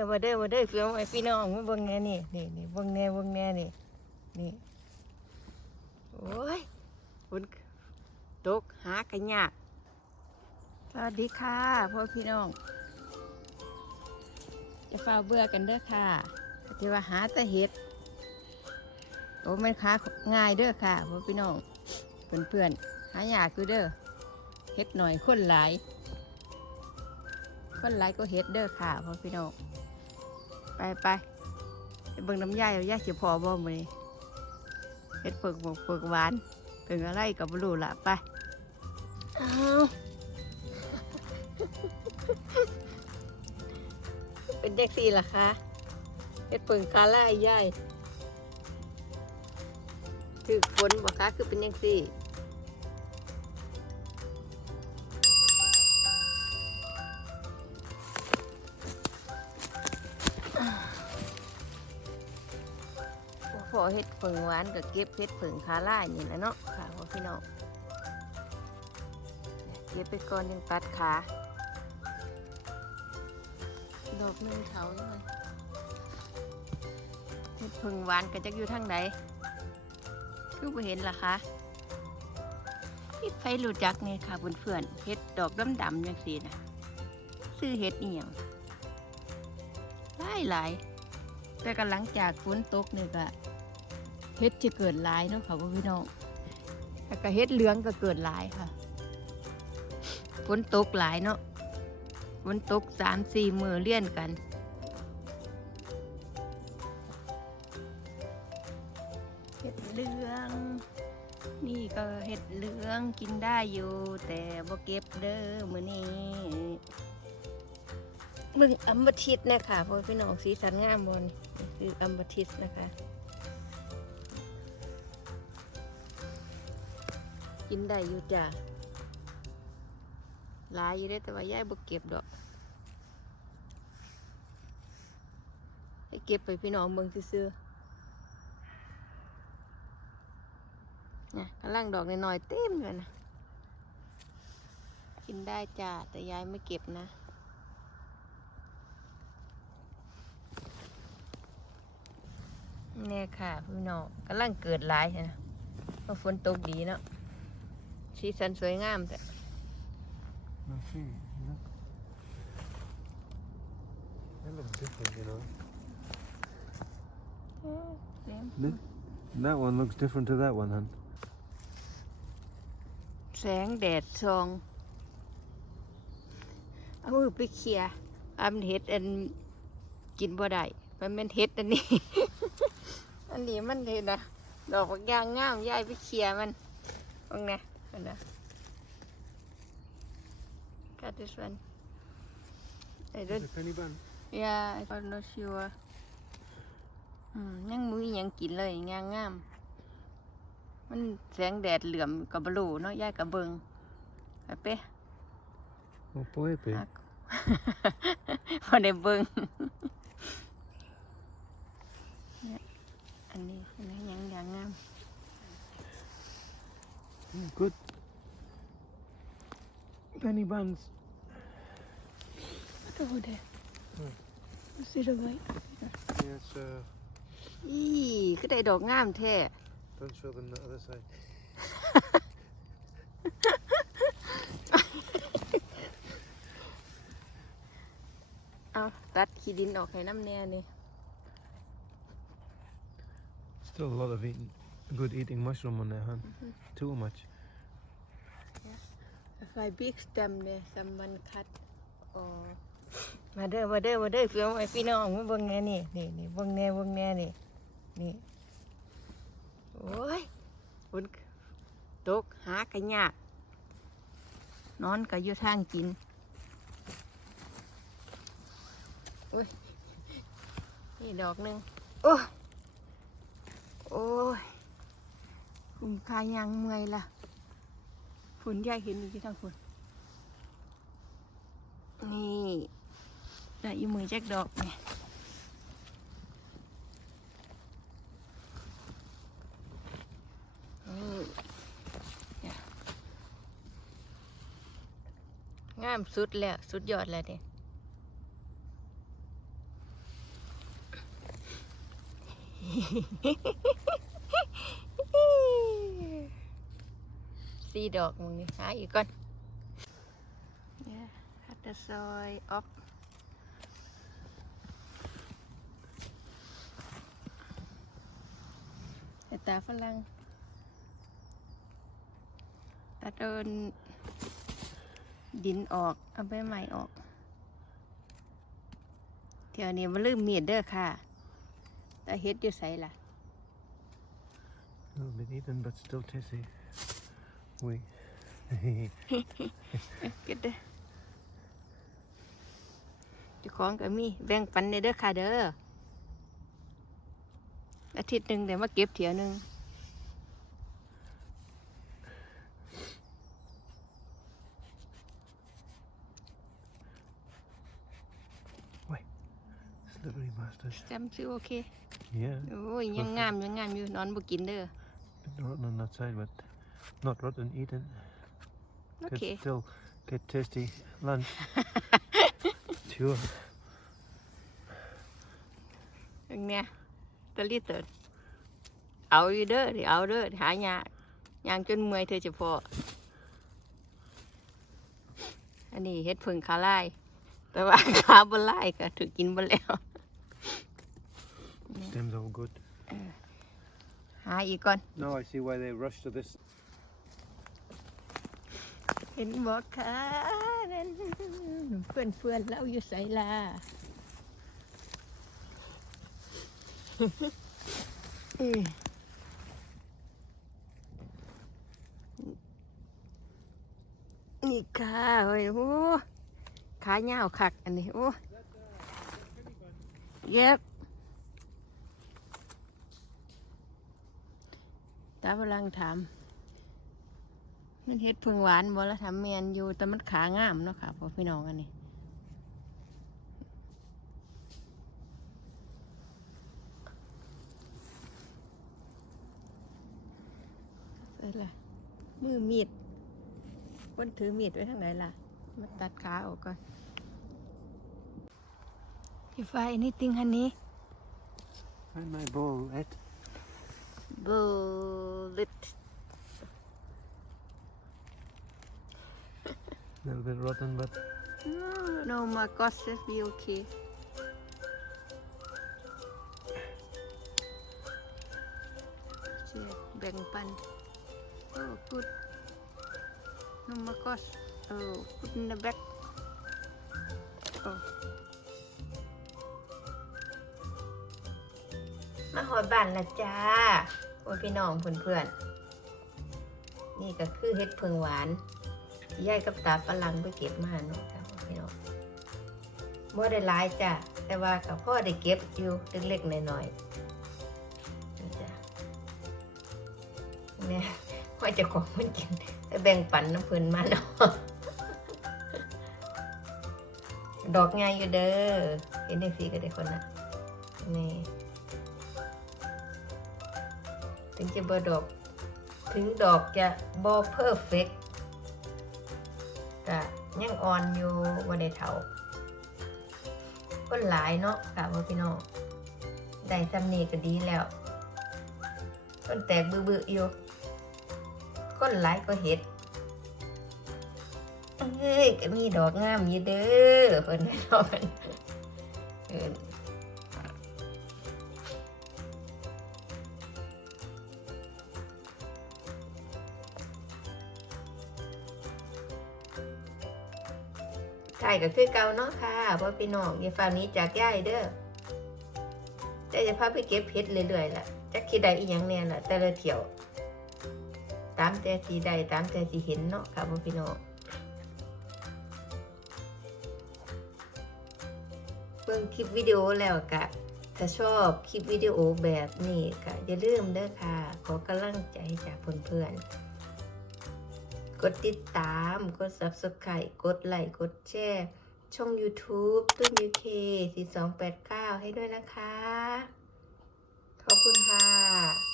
อมาเด้อมาเด้อเพื่อนไอ้พี่น้องมาเบิ่งแน่นี่นี่นี่เบิ่งแน่เบิ่งแน่นี่นี่โอ้ยฝนตกหากันยากสวัสดีค่ะพ่อพี่น้องจะฟ้าเบื่อกันเด้อค่ะจะว่าหาแต่เห็ดโอ้มันหาง่ายเด้อค่ะพ่อพี่น้องเพื่อนเพื่อนๆหายากคือเด้อเห็ดหน่อยคนหลายคนหลายก็เห็ดเด้อค่ะพ่อพี่น้อง ไปไปไปเบิ่งน้ำยาเอายายสิพอบ่มื้อนี้เฮ็ดเปิกบกเปิกหวานเป็นอะไรก็บ่รู้ล่ะไปอ้าเป็นจังซี่ล่ะคะเฮ็ดเปิงกาล่ายายถือฝนบ่คะคือเป็นจังซี่ อเฮ็ดเผิงหวานก็เก็บเฮ็ดเผิงคาล่าอย่างนี้แหละเนาะค่ะพ่อพี่น้องเก็บไปก่อนยังตัดขาดอกหนึ่งเขายังไงเฮ็ดเผิงหวานก็จะอยู่ทางไหนคือบ่เห็นล่ะคะนี่ไฟรู้จักไงค่ะเพื่อนๆเฮ็ดดอกดำๆจังซี่นะซื้อเฮ็ดอีหยังหลายหลายๆแต่ก็หลังจากฝนตกนี่ก็ เฮ็ดจะเกิดหลายเนาะค่ะพ่อพี่น้องแล้วก็เฮ็ดเหลืองก็เกิดหลายค่ะฝนตกหลายเนาะฝนตกสามสี่มือเลี่ยนกัน เห็ดเหลือง นี่ก็เห็ดเหลืองกินได้อยู่ แต่บ่เก็บเด้อมื้อนี้มึงอัมบทิตนะคะพ่อพี่น้องสีสันงามบนนี่คืออัมบทิตนะคะ กินได้อยู่จ้ะหลายอยู่ได้แต่ว่ายายบ่เก็บดอกให้เก็บไปพี่น้องเบิ่งซื่อๆเนี่ยกำลังดอกน้อยๆเต็มเลยนะกินได้จ้ะแต่ยายไม่เก็บนะเนี่ยค่ะพี่น้องกำลังเกิดหลายนะเพราะฝนตกดีเนาะ สีสันสวยงามแต่ Now see, look. They look different, you know. Look, that one looks different to that one, hun. แสงแดดซอง เอามือไปเคลียร์อันเห็ดอันกินบ่ได้มันเป็นเห็ดอันนี้ อันนี้มันเลยนะดอกบักยางงามยายไปเคลียร์มันตรงนี้ อันนะ Got this one I don't Is it penny bun? Yeah, I'm not sure. อืมยังมือยังกินเลยงามงามๆมันแสงแดดเหลื่อมกับบลูเนาะยายกับเบิงไปเป๊ะ Oh, boy, babe. ฮักพอได้เบิงเนี่ยอันนี้อันนี้ยังยังงาม Mm, good. Penny buns. over there Hmm. see the light Yes, uh, อีก็ได้ดอกงามแท้ don't show them the other side. เอาตัดขี้ดินออกให้น้ำแน่นี่ Still a lot of eating, good eating mushroom on there, hun. Too much. If I big stem เนี่ยสมันคัดออมาเด้อมาเด้อมาเด้อเพื่อนไอ้พี่น้องมาเบิ่งแน่นี่นี่นี่เบิ่งแน่เบิ่งแน่นี่นี่โอ้ยฝนตกหากันยากนอนก็อยู่ทางกินโอ้ยนี่ดอกหนึ่งโอ้ยโอ้ย คุ้มคายังเมื่อยละฝุ่นยายเห็นอยู่ที่ทางฝุ่นนี่ได้อยู่มือแจ็คดอกเนี่ยนี่เนี่ยงามสุดแล้ว สุดยอดแล้วเนี่ย สี่ดอกมึงนี่หาอีกก่อนเนี่ยคัตเตอร์ซอยออฟแต่ตาฝรั่งตัดเดินดินออก เอาใบใหม่ออกเที่ยวนี้มันลืมมีดเด้อค่ะแต่เฮ็ดอยู่ใส่ล่ะ A little bit eaten, but still tasty. We. เก็ดเด้อเจ้าของก็มีแบ่งปันในเด้อค่ะเด้อ อาทิตย์หนึ่งเดี๋ยวมาเก็บเถียวหนึ่ง Slippery bastard. จำชื่อโอเค Yeah. โอ้ยยังงามยังงามอยู่นอนบ่กินเด้อ Bit rotten on that side, but not rotten eaten. โอ Could เค still get tasty lunch. sure. อย่างเนี้ยตะลิเติดเอาอยู่เด้อเดี๋ยวเอาเด้อหายากยางจนเมื่อยเธอจะพออันนี้เฮ็ดเพึ่งขาลายแต่ว่าขาบนลายก็ถือกินบนแล้ว Stems all good. หาอีกก่อน Now I see why they rush to this. เห็นบอกค่ะนั่นเพื่อนเพื่อนเราอยู่ใส่ลาเอนี่ค่ะเฮ้ยโอ้ขาเงาวคักอันนี้โอ้เย็บตากำลังถาม มันเฮ็ดเพึ่งหวานบ่แล้วทำเมียนอยู่แต่มันขางามเนาะค่ะพ่อพี่น้องอันนี้ใส่ละมือมีดคนถือมีดไว้ทางไหนล่ะ มาตัดขาออกก่อนพี่ไฟนี่ติงฮันนี้ Find my bowl, Ed. บูลิต A little bit rotten, but No, no, my God says be okay. Shit, แบ่งปัน Oh, good. No, my gosh. Oh, put in the back. Oh. มาหอดบ้านละจ้า โอ้ยพี่น้องเพื่อนๆ นี่ก็คือเฮ็ดเพิงหวานที่ ยายกับตาฝรั่งไปเก็บมาเนาะค่ะพี่น้องบ่ได้หลายจ้ะแต่ว่ากับพ่อได้เก็บอยู่เล็กๆน้อยๆนี่จ้ะเนี่ยว่าเจะของมันกินแต่แบ่งปันน้ำเพิ่นมาเนาะดอกไงอยู่เด้อเห็นได้ฟรีก็ได้คนนะนี่ถึงจะบ่ดอก ถึงดอกจะบ่เพอร์เฟก ยังอ่อนอยู่ว่าได้เท่าคนหลายเนาะค่ะพ่อพี่น้องได้จำนีก็ดีแล้วคนแตกบื้อๆอยู่คนหลายก็เห็ดเฮ้ยก็มีดอกงามอยู่เด้อเพิ่นน้อง เออใช่ก็คือเก่าเนาะค่ะพ่อพี่น้องอย่าฝ่านี้จากย่ายเด้อแต่จะพาไปเก็บเพชรเรื่อยๆล่ะจักคิดได้อีหยังแน่ล่ะ แต่ละเที่ยว ตามแต่สีใดตามแต่สีเห็นเนาะค่ะพ่อพี่น้องเบิ่งคลิปวิดีโอแล้วกะถ้าชอบคลิปวิดีโอแบบนี้ก็อย่าลืมเด้อค่ะ ขอกำลังใจจากเพื่อนๆ กดติดตาม กด subscribe กดไลค์ กดแชร์ช่อง YouTube ตุ้ม UK 4289 ให้ด้วยนะคะ ขอบคุณค่ะ